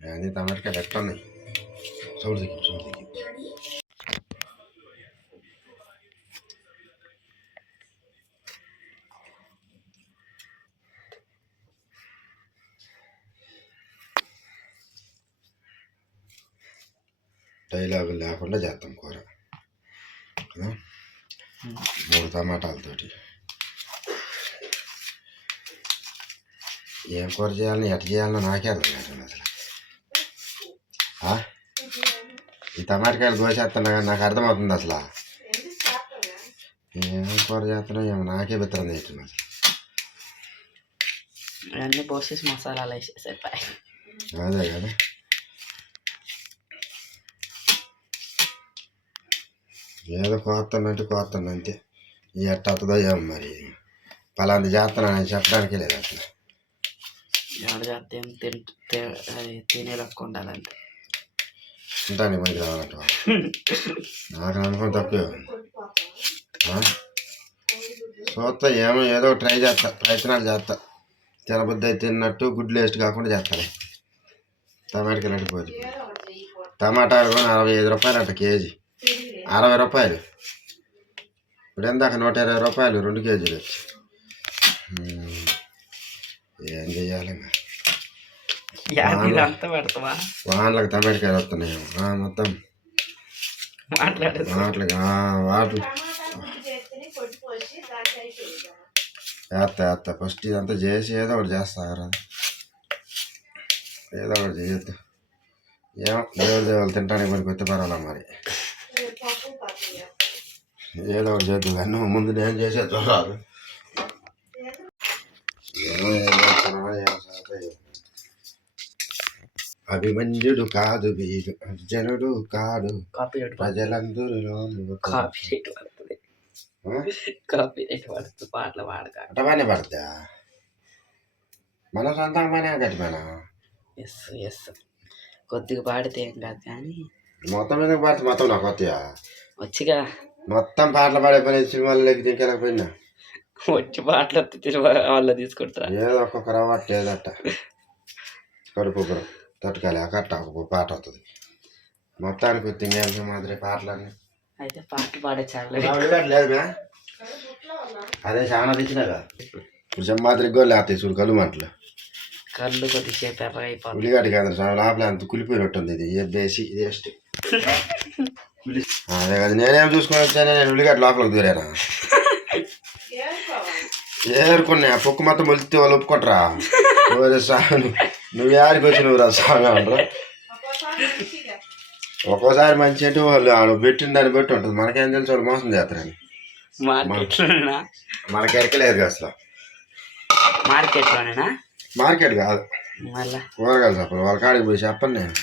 అది తమరికి ఎట్లా ఉన్నాయి చూడు దిక్కు చూడు దిక్కు డైలాగులు లేకుండా చేస్తాం కూర కదా మూడు టమాటాలతోటి ఏం కూర చేయాలని ఎట్ట చేయాలని నాకే అర్థం కాదు అసలు ఆ? ఈ టమాటకాయలు కోసేస్తున్నా కానీ నాకు అర్థమవుతుంది అసలు. ఏం కూర చేస్తున్నా ఏమో నాకే బిత్తరం చేస్తుంది అసలు. ఇవన్నీ పోసేసి మసాలాలు వేసేసాయి పై అదే కదా. ఏదో కోస్తున్నట్టు కోస్తున్నా అంతే. ఈ ఎట్ట అవుతుందో ఏమో మరి. పలాంటి చేస్తున్నానని చెప్పడానికి లేదు అసలు. ఎవరు చేస్తే తినే లెక్క ఉండాలంటే తింటానికి పనికి రావాలంట నాకు నమ్మకం తప్పే ఉంది. చూస్తా ఏమో ఏదో ఒకటి ట్రై చేస్తా ప్రయత్నాలు చేస్తా తినబుద్ధి తిన్నట్టు గుడ్లు వేస్ట్ కాకుండా చేస్తాలే టమాటాకి నడిపోదు టమాటాలు కూడా అరవై ఐదు రూపాయలు అంట కేజీ అరవై రూపాయలు ఇప్పుడు ఎందాక నూట ఇరవై రూపాయలు రెండు కేజీలు వచ్చి ఏం చెయ్యాలి వానలకు టమాటకాయలు వస్తున్నాయి మొత్తం. వాటికి వాటి వేస్తా వేస్తా ఫస్ట్ ఇదంతా చేసి ఏదో ఒకటి చేస్తా కదా ఏదో ఒకటి చేయొద్దు. ఏమో దేవుడు దేవుళ్ళు తింటానికి పనికి వస్తే పర్వాలా మరి. ఏదో ఒకటి చేద్దు ముందు నేను చేసేది చూడాలి ఏమో ఏం చేస్తున్నానో ఏం సంగతో ఏమో. అభిమన్యుడు కాదు వీడు అర్జునుడు కాడు. రేట్ ప్రజలందరూ పడుతుంది. పాటలు పాడక అటవానే పడతా మన సొంతంగా పనే గట్టిపోయినా ఎస్ ఎస్ కొద్దిగా పాడితే ఏం కాదు కానీ. మొత్తం మీద పడితే మొత్తం నాకు వస్తాయా వచ్చిగా. మొత్తం పాటలు పాడే పని సినిమాలు లెక్క దింకెళ్ళకపోయినా వచ్చి పాటలు వస్తే తిరుగు వాళ్ళు తీసుకుంటారా ఏదో ఒక్కొక్క రవ్వట్టు ఏదట్ట కడుపు తట్టుకాలి అకట్ట ఒక పాట అవుతుంది మొత్తానికి వచ్చి ఇంకేం మాదిరి పాటలన్నీ? అయితే పాటలు పాడే చాలా లేదు అదే చాలా తెచ్చినాగా. ఇప్పుడు సింహాద్రికి కూడా లేస్తాయి చూడు కళ్ళు మంటలు. కళ్ళు కొద్దిసేపు ఉల్లిగడ్డ కాదు చాలా లోపల అంత కులిపోయినట్టుంది ఇది. బేసి ఇది వేస్ట్ అదే కదా నేనేం చూసుకొని వచ్చాను నేను ఉల్లిగడ్డ లోపలికి దూరానా? ఏరుకున్నా ఆ పొక్కు మొత్తం మొలితే వాళ్ళు ఒప్పుకుంటారా. సాగు నువ్వు యాడికి వచ్చి నువ్వు రా? సాగు అంటారు ఒక్కోసారి మంచి అంటే వాళ్ళు వాళ్ళు పెట్టిన దాన్ని బట్టి ఉంటుంది. మనకేం తెలుసు వాళ్ళు మోసం చేస్తారని. మనకి ఎరకలేదు అసలు. మార్కెట్లోనేనా? మార్కెట్ కాదు. మళ్ళా? కూరగాయలు చెప్పాలి వాళ్ళ కాడికి పోయి చెప్పండి నేను.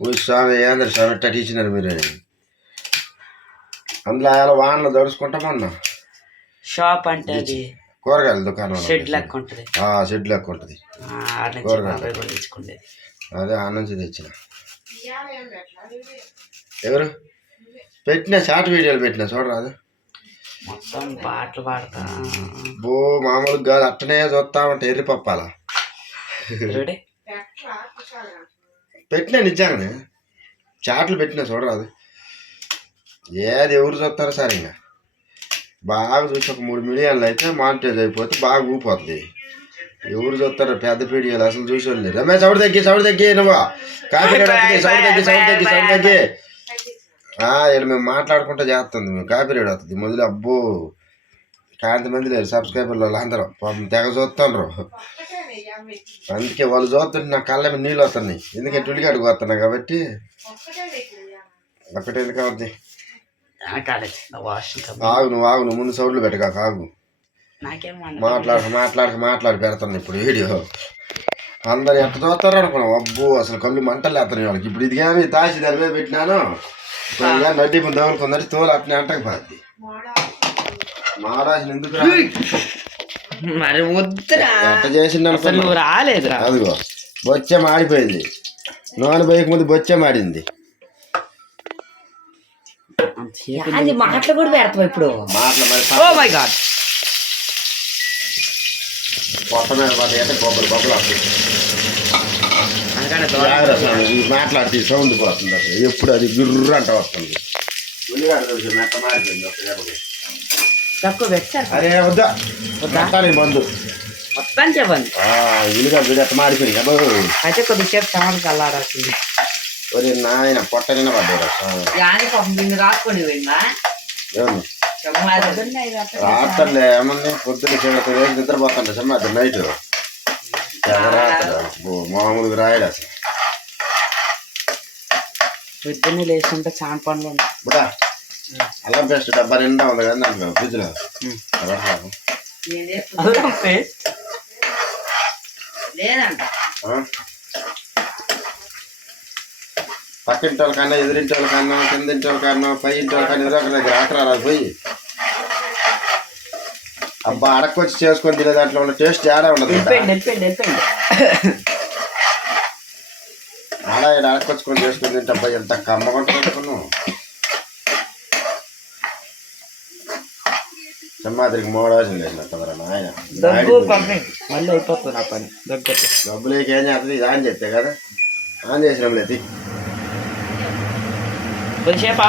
పోయి స్వామి ఏంద్ర స్వామి ఎట్ట ఇచ్చినారు మీరు. అందులో అలా వానలు దడుచుకుంటా మొన్న షాప్ అంటే అది కూరగాయల దుకాణం షెడ్ లెక్క ఉంటుంది. ఆ, షెడ్ లెక్క ఉంటుంది. కూరగాయలు. అదే ఆ నుంచి తెచ్చిన. ఎవరు? పెట్టిన షార్ట్ వీడియోలు పెట్టిన చూడరాదు మొత్తం పాటలు పాడతా. బో మామూలుగా కాదు అట్టనే చూస్తా ఉంటే ఎర్రి పప్పాల? పెట్టినా నిజంగానే. చాట్లు పెట్టినా చూడరాదు ఏది ఎవరు చూస్తారో సరే ఇంకా. బాగా చూసి ఒక మూడు మిలియన్లు అయితే మానిటైజ్ అయిపోతే బాగా ఊపోతుంది ఎవరు చూస్తారో? పెద్ద పీడియాలు అసలు చూసి వాళ్ళు రమేష్ సౌడు తగ్గి సౌడు తగ్గి నువ్వు. సౌడు తగ్గి ఇక్కడ మేము మాట్లాడుకుంటూ చేస్తుంది. మేము కాపీ రేట్ వస్తుంది మొదలు అబ్బో. కాంతి మంది లేరు సబ్స్క్రైబర్లు వాళ్ళందరూ పాపం తెగ చూస్తుండ్రు. అందుకే వాళ్ళు చూస్తుంటే నా కళ్ళ మీద నీళ్ళు వస్తున్నాయి. ఎందుకంటే ఉల్లిగడ్డకు వస్తున్నా కాబట్టి. ఒకటి ఎందుకు వాషింగ్ ఆగు నువ్వు ఆగు నువ్వు ముందు సౌండ్లు పెట్టగా ఆగు. నాకేం మాట్లాడక మాట్లాడక మాట్లాడి పెడతాను ఇప్పుడు వీడియో. అందరు ఎట్ట చూస్తారు అనుకున్నాం? అబ్బో అసలు కళ్ళు మంటలు వేస్తున్నాయి వాళ్ళకి. ఇప్పుడు ఇది కానీ దాచి దాని మీద పెట్టినాను? నడ్డి ముందు కొందరి తోలు అట్నే అంటకు పోద్ది. మహారాజు ఎందుకు? మరి వద్దురా. ఎట్ట చేసిండు అసలు అనుకున్నా నువ్వు రాలేదురా. అదిగో బొచ్చ మాడిపోయింది నూనె పోయక ముందు బొచ్చ మాడింది అది మాటలు కూడా పెడతావు ఇప్పుడు. మాటలు మరి ఓ మై గాడ్. పొట్ట మీద బొబ్బలు బొబ్బలు ఈ మాట్లాడితే సౌండ్ పోతుంది అసలు. ఎప్పుడు అది గుర్రు అంట వస్తుంది. తక్కువ పెట్టారు. అరే వద్దా? మొత్తానికి బంధు మొత్తం చెప్పండి. ఆ, ఉల్లిగడ్డ మారిపోయింది అయితే కొద్దిసేపు టమాటా చల్లారాల్సింది ఒరే నాయన పొట్ట నిన్న పడ్డాడు రాసుకొని? రాత్రలే ఏముంది పొద్దున్న చివరికి వేసి నిద్రపోతుంటే సమ్మ అది నైట్ మామూలుగా రాయడు అసలు పొద్దున్నే లేచుంటే చాన్ పండ్లు ఉన్నాయి బుడా అల్లం పేస్ట్ డబ్బా నిండా ఉంది కదా దాంట్లో ఫ్రిడ్జ్లో అల్లం పేస్ట్ లేదంట పక్కింటి వాళ్ళకన్నా ఎదురింటి వాళ్ళకన్నా కిందింటి వాళ్ళకన్నా పై ఇంటి వాళ్ళకన్నా ఎదురు ఒకరి దగ్గర ఆటరా రాదు పోయి? అబ్బా అడక్కొచ్చి చేసుకొని తినే దాంట్లో ఉన్న టేస్ట్ ఏడా ఉండదు ఆడ ఈడ అడక్కొచ్చుకొని చేసుకొని తింటే అబ్బా ఎంత కమ్మగా ఉంటుంది అనుకున్నావు? సింహాద్రికి మూడవలసింది లేదు కదరా నాయన. మళ్ళీ అయిపోతుంది నా పని దగ్గర డబ్బులకి ఏం చేస్తుంది ఇది ఆన్ చేస్తే కదా. ఆన్ చేసినాం లేదు కొద్దిసేపు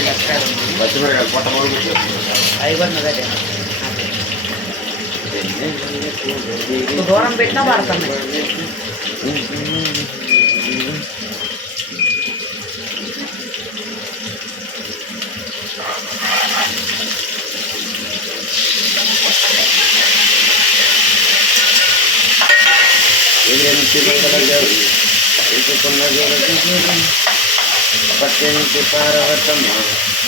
లెక్కారు పచ్చిమిరకాయలు పొట్ట మొదలు అవి కూడా దూరం పెట్టినా పడుతున్నాయి పట్టింటి పారవతమ్మ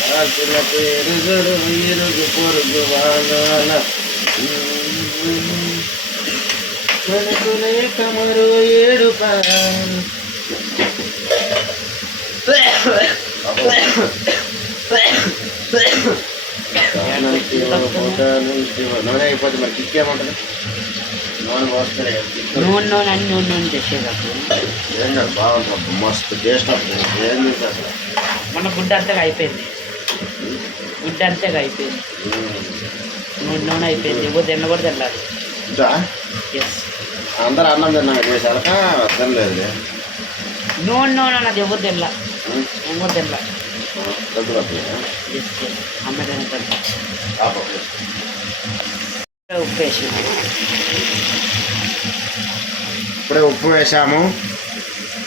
రాజుల పేరుగురు ఇరుగు పొరుగు వాళ్ళ కొనుకునే కమరు ఏడు నూనె అయిపోతే మరి కిక్ ఏమంటుంది నూనె పోస్తారే నూనె నూనె నూనె నూనె తెచ్చేటప్పుడు ఏం కాదు బాగుంటుంది మస్తు టేస్ట్ వస్తుంది. ఏం మన గుడ్డ అంతగా అయిపోయింది. గుడ్డ అంతగా అయిపోయింది. నూనె నూనె అయిపోయింది. ఇవ్వ తిన్న కూడా తినాలి ఎస్ అందరూ అన్నం తిన్నాక చేశాక తినలేదు నూనె నూనె అన్నది ఎవరు తినలా? కూడా తినలా? అమ్మ తిన ఉప్పు ఇప్పుడే ఉప్పు వేసాము.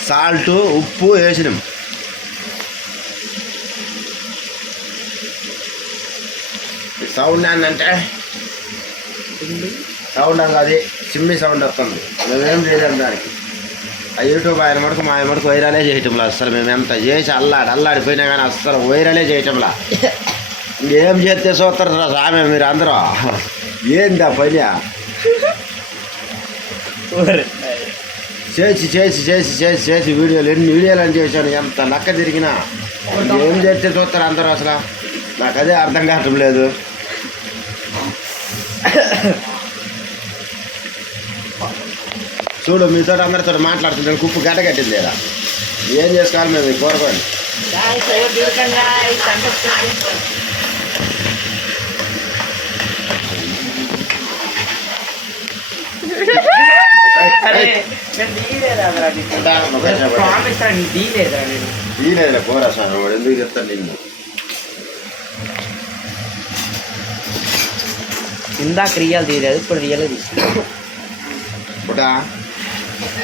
సాల్ట్ ఉప్పు వేసినాం. సౌండ్ ఏంటంటే సౌండ్ అది చిమ్మి సౌండ్ వస్తుంది. మేమేం చేయలేము దానికి. ఆ యూట్యూబ్ ఆయన మటుకు మా ఆయన మటుకు వైరాలే చేయటంలా అస్సలు. మేము ఎంత చేసి అల్లాడి అల్లాడిపోయినా కానీ అస్సలు వైరాలే చేయటంలా. ఇంకేం చేస్తే చూస్తారు సామె మీరు అందరూ? ఏందా పని చేసి చేసి చేసి చేసి చేసి వీడియోలు ఎన్ని వీడియోలు అని చేశాను ఎంత నక్క తిరిగినా ఏం చేస్తే చూస్తారు అందరూ అసలు నాకు అదే అర్థం కావటం లేదు చూడు మీతో అందరితో మాట్లాడుతున్నాను కుప్పు గడ్డ కట్టింది లేదా ఏం చేసుకోవాలి మేము ఈ కూరగాయలు అరే నేను తీయలేదురా సార్ వాడు ఎందుకు చెప్తాను ఇందాక రియల్ తీయలేదు ఇప్పుడు రియల్ తీసుకున్నా బుట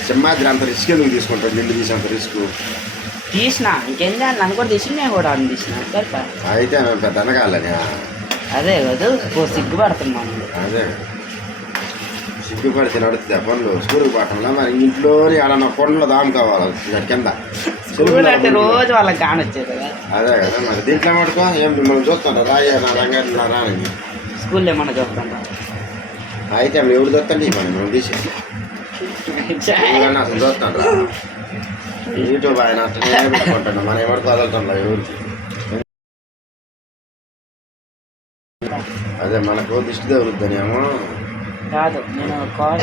సింహాద్రి అంత రిస్క్ ఎందుకు తీసుకుంటాడు నిండు తీసేంత రిస్క్. తీసిన ఇంకేం చేయాలి? నన్ను కూడా తీసి నేను కూడా అని తీసిన. అయితే పెద్ద అనగాలని అదే కదా సిగ్గుపడుతున్నాను. అదే. సిగ్గుపడితే నడుస్తుంది ఆ పనులు స్కూల్కి పట్టంలో మరి ఇంట్లోని ఆడన్న పండ్లు దాము కావాలి. కింద. స్కూల్ అంటే రోజు వాళ్ళకి కానొచ్చేది కదా. అదే కదా మరి. దీంట్లో మటుకో ఏం మిమ్మల్ని చూస్తుంటారు? రాయ నా రాని. స్కూల్లో ఏమన్నా చెప్తాను అయితే ఆమె ఎవరు చూస్తండి? ఈ పని మనం తీసి అసలు చూస్తాను యూట్యూబ్ ఆయన అట్లనే పెట్టుకుంటాడు. మనం ఎవరికి వదలటం లేదు ఎవరికి అదే మనకు దిష్టి తగులుద్దని ఏమో. కాదు నేను కాల్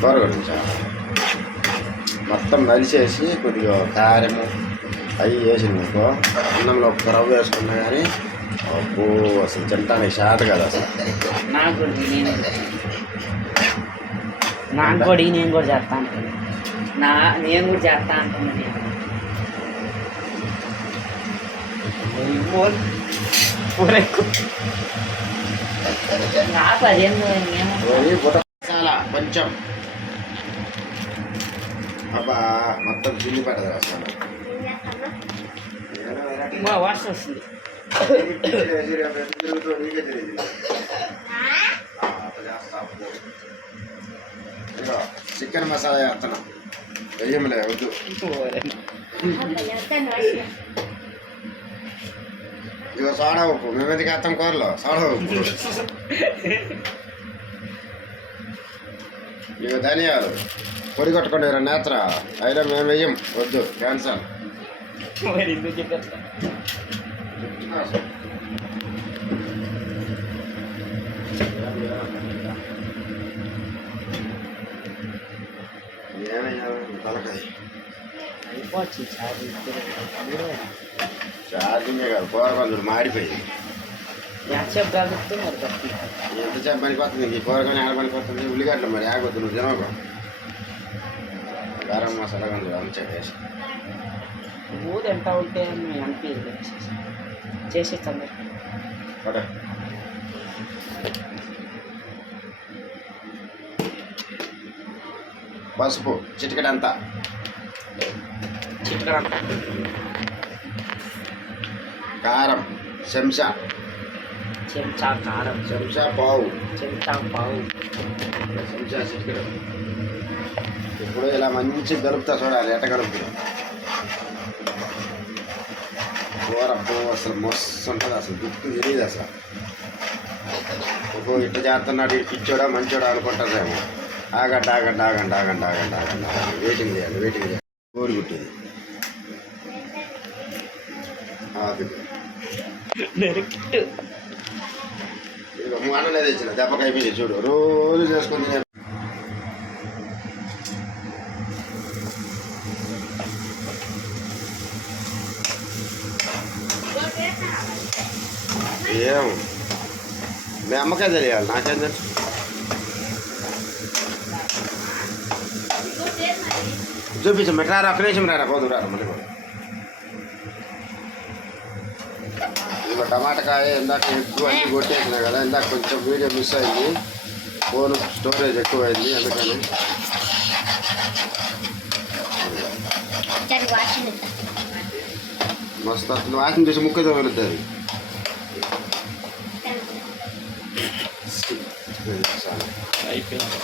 త్వరగా మొత్తం నలిచేసి కొద్దిగా కారము అవి వేసింది అనుకో. అన్నంలో ఒక్క రవ్వ వేసుకున్నా కానీ అబ్బో అసలు తింటానికి షాట్ కదా అసలు. నాకు కూడా నేను నాకు కూడా ఇవి నేను కూడా చేస్తా నా నేను కూడా చేస్తా అంటున్నా నేను. నాకు అదేందో ఏమో ఓరి బుట్ట మసాలా కొంచెం అబ్బా మొత్తం చిల్లి పడదు అసలు మా వాసన వస్తుంది చికెన్ మసాలా వేస్తున్నా వెయ్యంలే వద్దు ఇదిగో సోడా ఉప్పు. మేము ఎందుకు వేస్తాం కూరలో? సోడా ఉప్పు. ధనియాలు. పొడి కొట్టుకోండి రెండు నేత్ర? అయినా మేము వెయ్యం. వద్దు. క్యాన్సల్. ఏమయ్యా? తలకాయ. అయిపోవచ్చు. ఛార్జింగే కాదు కూరగాయలు మాడిపోయింది బట్టి ఎంతసేపు పనికొస్తుంది ఈ కూరగాయలు ఆడ పనికొస్తుంది ఉల్లిగడ్డలు మరి ఆగొద్దు నువ్వు తినకు గరం మసాలా కానీ అంతే వేసి ఊరు ఎంత ఉంటే మీ అనిపించదు చేసి తొందర పసుపు చిటికెడంతా. చిట్టుకడ కారం చెంచా. చెంచా కారం. చెంచా పావు. చెంచా పావు. చెంచా చిటికెడు. ఇప్పుడు ఇలా మంచి కలుపుతా చూడాలి ఎట్ట కలుపుతా కూర అసలు మస్తు ఉంటుంది అసలు దిక్కు తెలియదు అసలు. ఇంకో ఇట్ట చేస్తున్నాడు ఇటు పిచ్చోడా మంచోడా అనుకుంటారేమో. ఆగండి ఆగండి ఆగండి ఆగండి ఆగండి ఆగండి ఆగండి. వెయిటింగ్ చేయండి వెయిటింగ్ చేయండి కోడి గుట్టింది అది డైరెక్ట్. ఇక తెచ్చిన దెబ్బకి అయిపోయింది చూడు. రోజు చేసుకుని ఏం మీ అమ్మకే తెలియాలి నాకేం తెలుసు. చూపించు మెట్రారా ఒక్క నిమిషం రారా పోదు రారా మళ్ళీ పోదు. ఇదిగో టమాటకాయ ఇందాక ఎక్కువ అన్ని కొట్టేసిన కదా ఇందాక కొంచెం వీడియో మిస్ అయింది. ఫోన్ స్టోరేజ్ ఎక్కువైంది అందుకని. మస్తు అతను వాసన చూసి ముక్క తగులుతుంది. అయిపోయింది.